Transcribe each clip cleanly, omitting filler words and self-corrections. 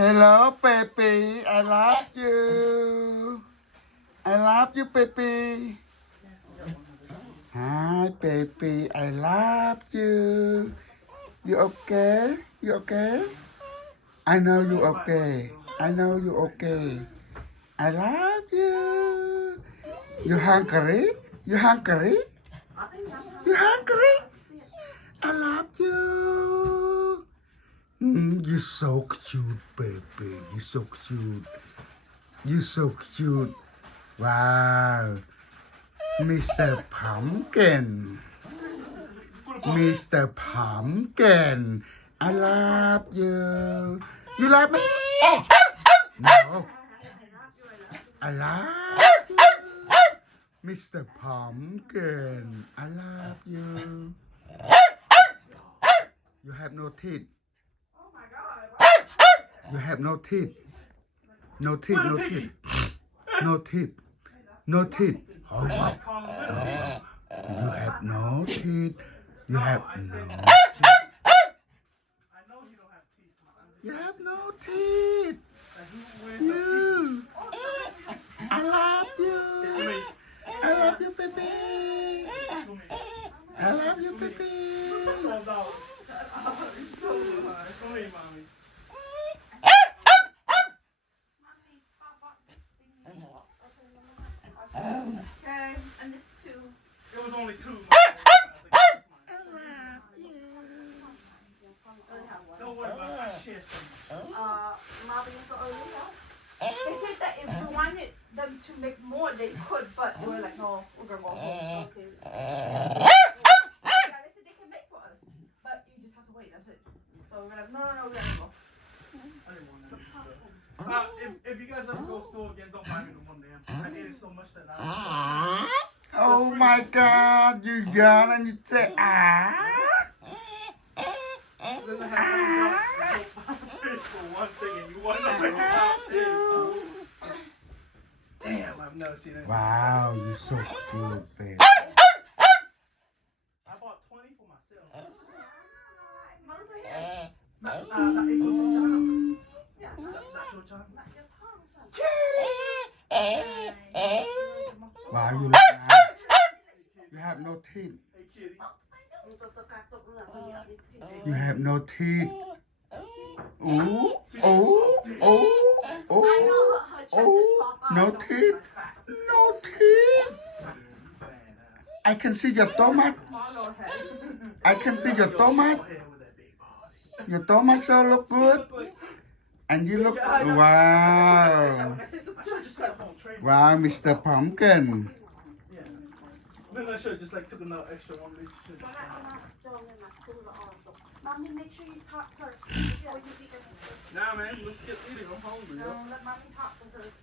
Hello, baby. I love you. I love you, baby. Hi, baby. I love you. You okay? You okay? I know you okay. I know you okay. I love you. You hungry? You hungry? You hungry? I love you. You're so cute, baby. You're so cute. You're so cute. Wow. Mr. Pumpkin. Mr. Pumpkin. I love you. You love me? No. I love you. Mr. Pumpkin. I love you. You have no teeth. You have no teeth. No teeth, no teeth. No teeth. No teeth. Oh, wow. You have no teeth. You have no teeth. You have no teeth. You. I love you. I love you, baby. I love you, baby. Okay, and this two. It was only two. Don't worry about it. I share some. They said that if we wanted them to make more, they could, but they were like, no, we're gonna go home. Okay. Yeah, they said they can make for us, but you just have to wait. That's it. So we're like, no, we're gonna go. I didn't want that. If you guys ever go store again, don't buy me the one there. I ate it so much that I. Oh my God, you yawn and you say, ah. Doesn't have for one thing, and you want to Damn, I've never seen it. Wow, you're so cute, baby. I bought 20 for myself. Wow, you look nice. You have no teeth. Hey, kitty. You have no teeth. Ooh, oh, oh, oh, oh, no teeth. No teeth. I can see your stomach. I can see your stomach. Your stomach so look good. And you look, wow. Wow, Mr. Pumpkin. Yeah. Maybe I should have just like took another extra one. Mommy, make sure you talk first before you eat it. Nah, man, let's get eating. I'm hungry. No, Yo. let mommy talk first.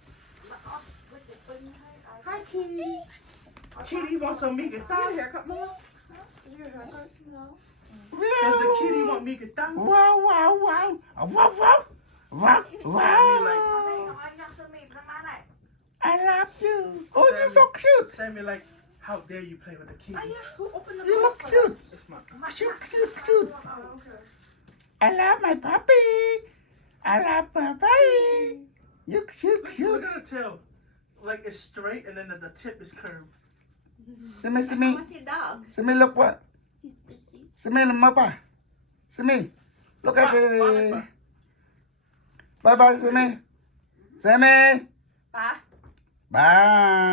Hi, kitty. Kitty wants some Is your migatal. haircut, Mama? Is your haircut? No. Does the kitty want migatal? Wow, wow, wow. Wow, wow. Wow, wow. I love you. Oh, you're so cute. Sammy, like, how dare you play with the kitty? Who opened the You door look for cute. It's my. Cute, cute, cute. I love my puppy. I love my puppy. You cute, Look cute. at the tail. Like, it's straight and then the tip is curved. Simi, Simi. I see a dog. Simi, look what? He's busy. Simi, mapa. Simi, look at it. Bye-bye, Simi. Simi. Bye. Bye.